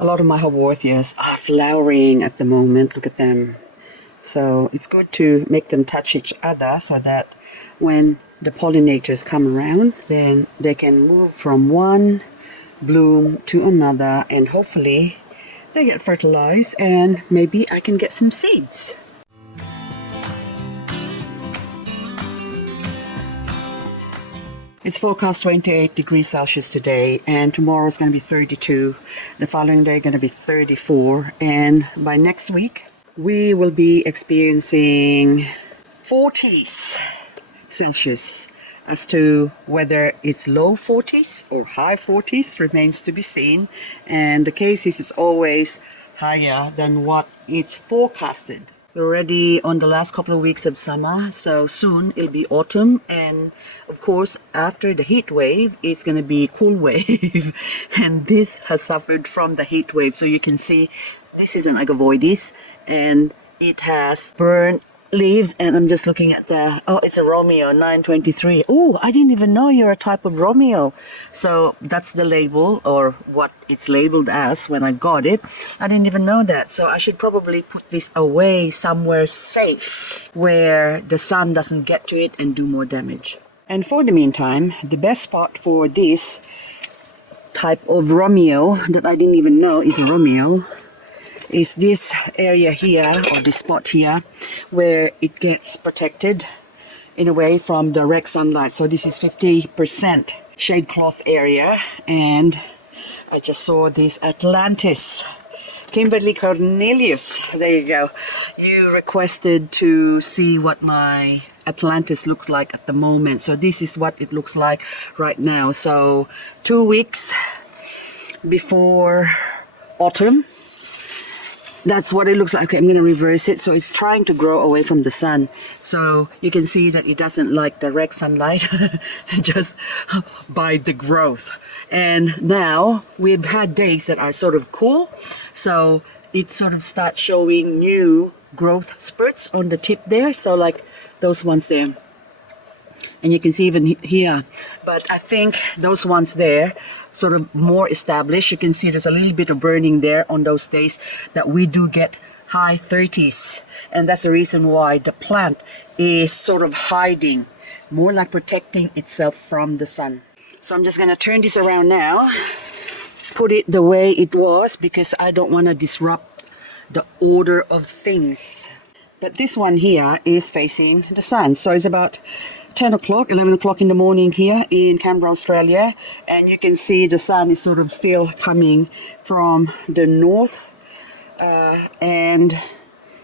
A lot of my Haworthias are flowering at the moment. Look at them. So it's good to make them touch each other so that when the pollinators come around, then they can move from one bloom to another, and hopefully they get fertilized and maybe I can get some seeds. It's forecast 28 degrees Celsius today, and tomorrow is going to be 32. The following day going to be 34, and by next week we will be experiencing 40s Celsius. As to whether it's low 40s or high 40s remains to be seen, and the case is it's always higher than what it's forecasted. We're already on the last couple of weeks of summer, so soon it'll be autumn, and of course after the heat wave it's going to be cool wave and this has suffered from the heat wave. So you can see this is an Echeveria and it has burnt leaves, and I'm just looking at the, oh, it's a Romeo 923. Oh, I didn't even know you're a type of Romeo. So that's the label, or what it's labeled as when I got it. I didn't even know that. So I should probably put this away somewhere safe where the sun doesn't get to it and do more damage. And for the meantime, the best spot for this type of Romeo that I didn't even know is a Romeo is this area here, or this spot here, where it gets protected in a way from direct sunlight. So this is 50% shade cloth area, and I just saw this Atlantis. Kimberly Cornelius, there you go. You requested to see what my Atlantis looks like at the moment. So this is what it looks like right now. So 2 weeks before autumn, that's what it looks like. Okay, I'm going to reverse it. So it's trying to grow away from the sun. So you can see that it doesn't like direct sunlight, just by the growth. And now we've had days that are sort of cool. So it sort of starts showing new growth spurts on the tip there. So like those ones there. And you can see even here. But I think those ones there sort of more established. You can see there's a little bit of burning there on those days that we do get high 30s, and that's the reason why the plant is sort of hiding, more like protecting itself from the sun. So I'm just going to turn this around now, put it the way it was, because I don't want to disrupt the order of things. But this one here is facing the sun, so it's about 10 o'clock, 11 o'clock in the morning here in Canberra, Australia, and you can see the sun is sort of still coming from the north and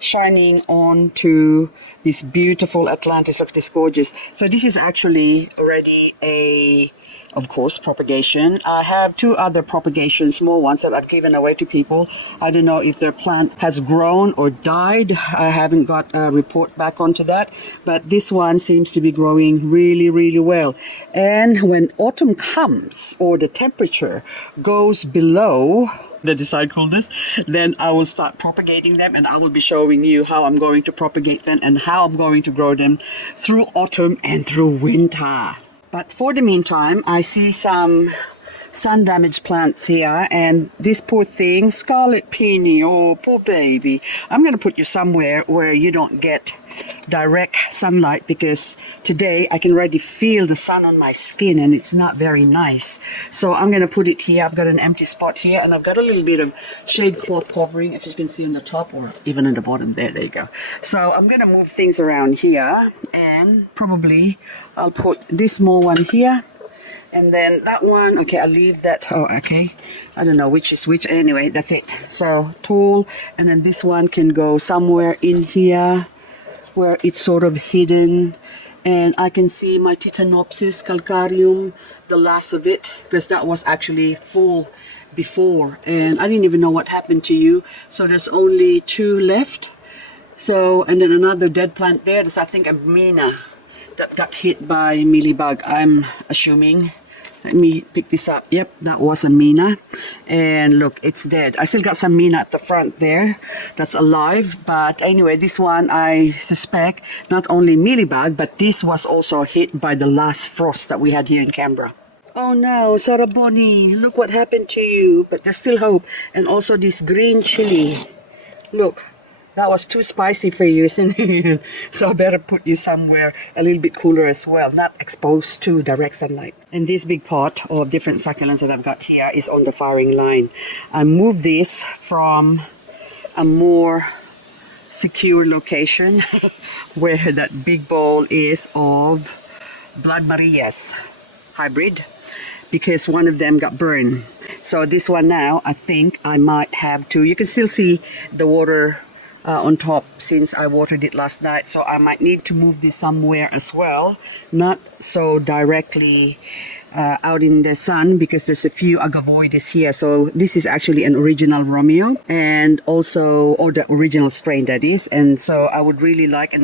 shining on to this beautiful Atlantis. Look, this gorgeous. So this is actually already a, of course, propagation. I have two other propagations, small ones that I've given away to people. I don't know if their plant has grown or died. I haven't got a report back onto that, but this one seems to be growing really, really well. And when autumn comes, or the temperature goes below the desired coolness, then I will start propagating them, and I will be showing you how I'm going to propagate them and how I'm going to grow them through autumn and through winter. But for the meantime, I see some sun-damaged plants here, and this poor thing, Scarlet Peony, oh, poor baby. I'm going to put you somewhere where you don't get direct sunlight, because today I can already feel the sun on my skin and it's not very nice. So I'm going to put it here. I've got an empty spot here, and I've got a little bit of shade cloth covering, if you can see on the top or even on the bottom there. There you go. So I'm going to move things around here, and probably I'll put this small one here, and then that one, okay, I'll leave that. Oh, okay, I don't know which is which. Anyway, that's it. So tool, and then this one can go somewhere in here where it's sort of hidden, and I can see my Titanopsis calcareum, the last of it, because that was actually full before, and I didn't even know what happened to you. So there's only two left. So, and then another dead plant there. There's, I think, a Mina that got hit by mealybug, I'm assuming. Let me pick this up. Yep, that was a Mina. And look, it's dead. I still got some Mina at the front there that's alive. But anyway, this one, I suspect not only mealybug, but this was also hit by the last frost that we had here in Canberra. Oh no, Saraboni, look what happened to you. But there's still hope. And also this green chili. Look, that was too spicy for you, isn't it? So I better put you somewhere a little bit cooler as well, not exposed to direct sunlight. And this big pot of different succulents that I've got here is on the firing line. I moved this from a more secure location where that big bowl is of Blood Marias hybrid, because one of them got burned. So this one now, I think I might have to, you can still see the water on top since I watered it last night, so I might need to move this somewhere as well, not so directly out in the sun, because there's a few agavoides here. So this is actually an original Romeo, and also, or the original strain that is, and so I would really like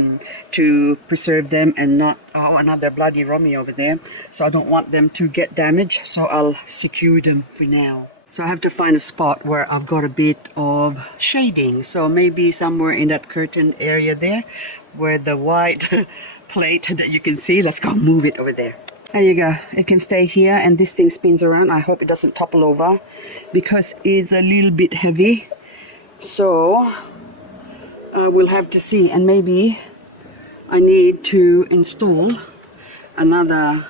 to preserve them and not, oh, another bloody Romeo over there, so I don't want them to get damaged, so I'll secure them for now. So I have to find a spot where I've got a bit of shading, so maybe somewhere in that curtain area there where the white plate that you can see, let's go move it over there. There you go, it can stay here, and this thing spins around. I hope it doesn't topple over because it's a little bit heavy, so we'll have to see. And maybe I need to install another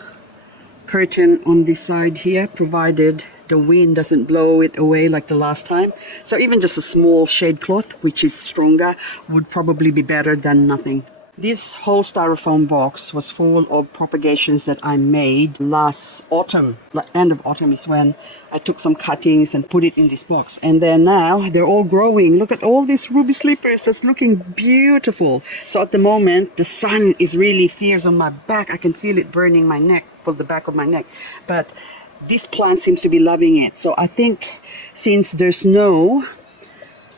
curtain on this side here, provided the wind doesn't blow it away like the last time. So even just a small shade cloth, which is stronger, would probably be better than nothing. This whole styrofoam box was full of propagations that I made last autumn. Like end of autumn is when I took some cuttings and put it in this box. And then now they're all growing. Look at all these ruby slippers. That's looking beautiful. So at the moment, the sun is really fierce on my back. I can feel it burning my neck, well, the back of my neck. But this plant seems to be loving it. So I think since there's no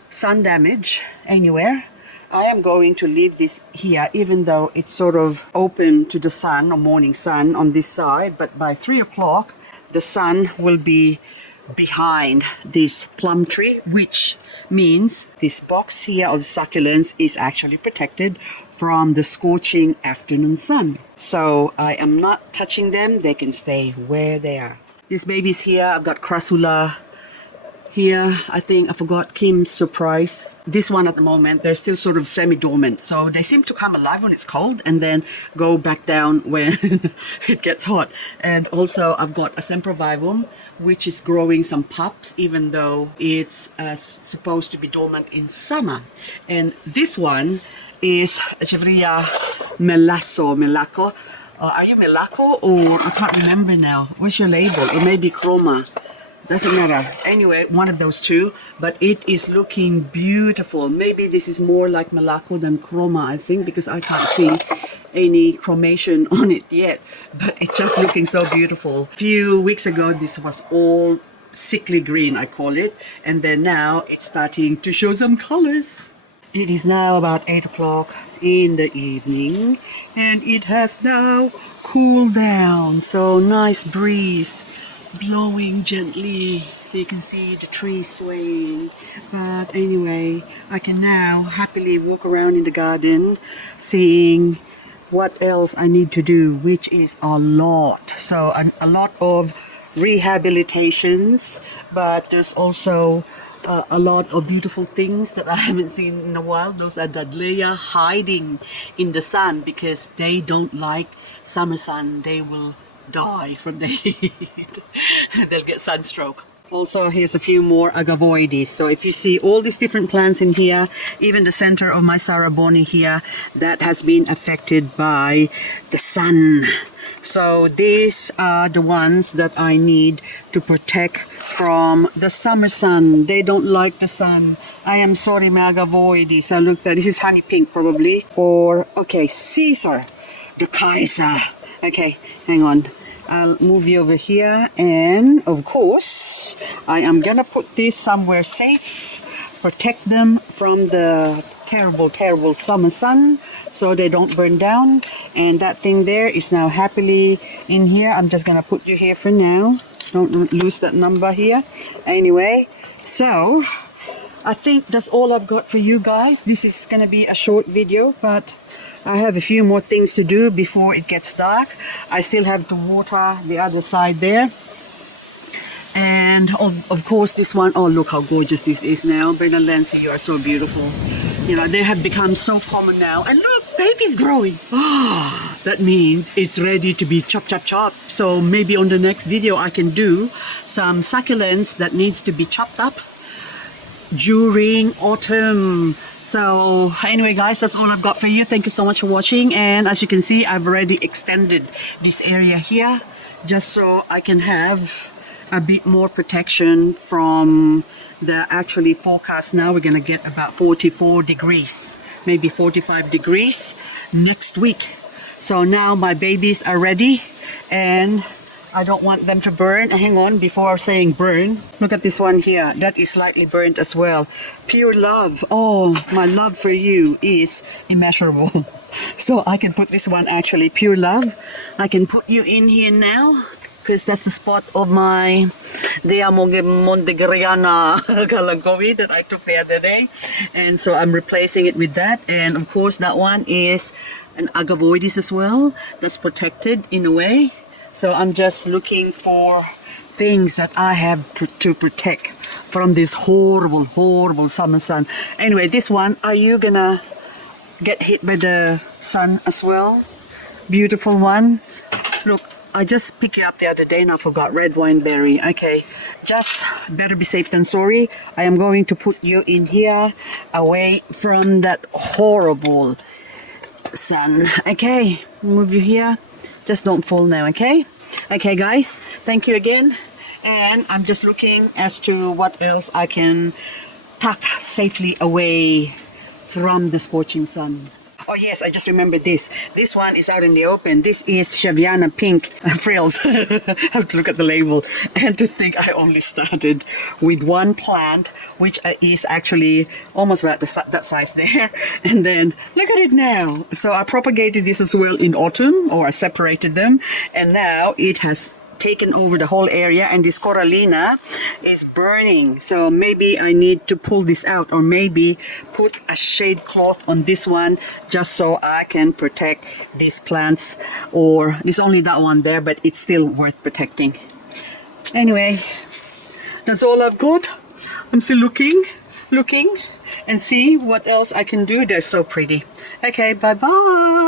sun damage anywhere, I am going to leave this here, even though it's sort of open to the sun or morning sun on this side. But by 3 o'clock, the sun will be behind this plum tree, which means this box here of succulents is actually protected from the scorching afternoon sun. So I am not touching them. They can stay where they are. These babies here, I've got Crassula here. I think I forgot Kim's surprise. This one at the moment, they're still sort of semi-dormant. So they seem to come alive when it's cold and then go back down when it gets hot. And also I've got a Sempervivum, which is growing some pups, even though it's supposed to be dormant in summer. And this one is Echeveria Melaco. Are you Melaco or I can't remember now. What's your label? Or maybe Chroma. Doesn't matter. Anyway, one of those two, but it is looking beautiful. Maybe this is more like Melaco than Chroma, I think, because I can't see any chromation on it yet, but it's just looking so beautiful. A few weeks ago, this was all sickly green, I call it, and then now it's starting to show some colors. It is now about 8 o'clock in the evening, and it has now cooled down, so nice breeze blowing gently, so you can see the trees swaying. But anyway, I can now happily walk around in the garden seeing what else I need to do, which is a lot. So a lot of rehabilitations, but there's also a lot of beautiful things that I haven't seen in a while. Those are Dudleya hiding in the sun because they don't like summer sun. They will die from the heat. They'll get sunstroke. Also, here's a few more agavoides. So if you see all these different plants in here, even the center of my Saraboni here, that has been affected by the sun. So these are the ones that I need to protect from the summer sun. They don't like the sun. I am sorry, my agavoides. So look, this is honey pink probably. Or, okay, Caesar, the Kaiser. Okay, hang on. I'll move you over here, and of course I am gonna put this somewhere safe, protect them from the terrible summer sun so they don't burn down. And that thing there is now happily in here. I'm just gonna put you here for now. Don't lose that number here. Anyway, so I think that's all I've got for you guys. This is gonna be a short video, but I have a few more things to do before it gets dark. I still have to water the other side there. And of course this one, oh look how gorgeous this is now. Bernalense, you are so beautiful. You know, they have become so common now. And look, baby's growing. Oh, that means it's ready to be chop. So maybe on the next video I can do some succulents that needs to be chopped up during autumn. So anyway guys, that's all I've got for you. Thank you so much for watching. And as you can see, I've already extended this area here just so I can have a bit more protection from the actually forecast. Now we're gonna get about 44 degrees, maybe 45 degrees next week. So now my babies are ready and I don't want them to burn. Hang on, before saying burn, look at this one here. That is slightly burnt as well. Pure love. Oh, my love for you is immeasurable. So I can put this one actually, pure love. I can put you in here now because that's the spot of my Montegriana Galangowi that I took the other day. And so I'm replacing it with that. And of course that one is an agavoides as well. That's protected in a way. So I'm just looking for things that I have to protect from this horrible summer sun. Anyway, this one, are you gonna get hit by the sun as well? Beautiful one. Look, I just picked you up the other day and I forgot red wineberry. Okay, just better be safe than sorry. I am going to put you in here away from that horrible sun. Okay, move you here. Just don't fall now, okay? Okay guys, thank you again. And I'm just looking as to what else I can tuck safely away from the scorching sun. Oh yes, I just remembered this. This one is out in the open. This is Shaviana pink frills. I have to look at the label. And to think I only started with one plant, which is actually almost about that size there. And then look at it now. So I propagated this as well in autumn, or I separated them. And now it has taken over the whole area, and this corallina is burning. So maybe I need to pull this out, or maybe put a shade cloth on this one just so I can protect these plants. Or there's only that one there, but it's still worth protecting. Anyway, that's all I've got. I'm still looking and see what else I can do. They're so pretty. Okay, bye bye.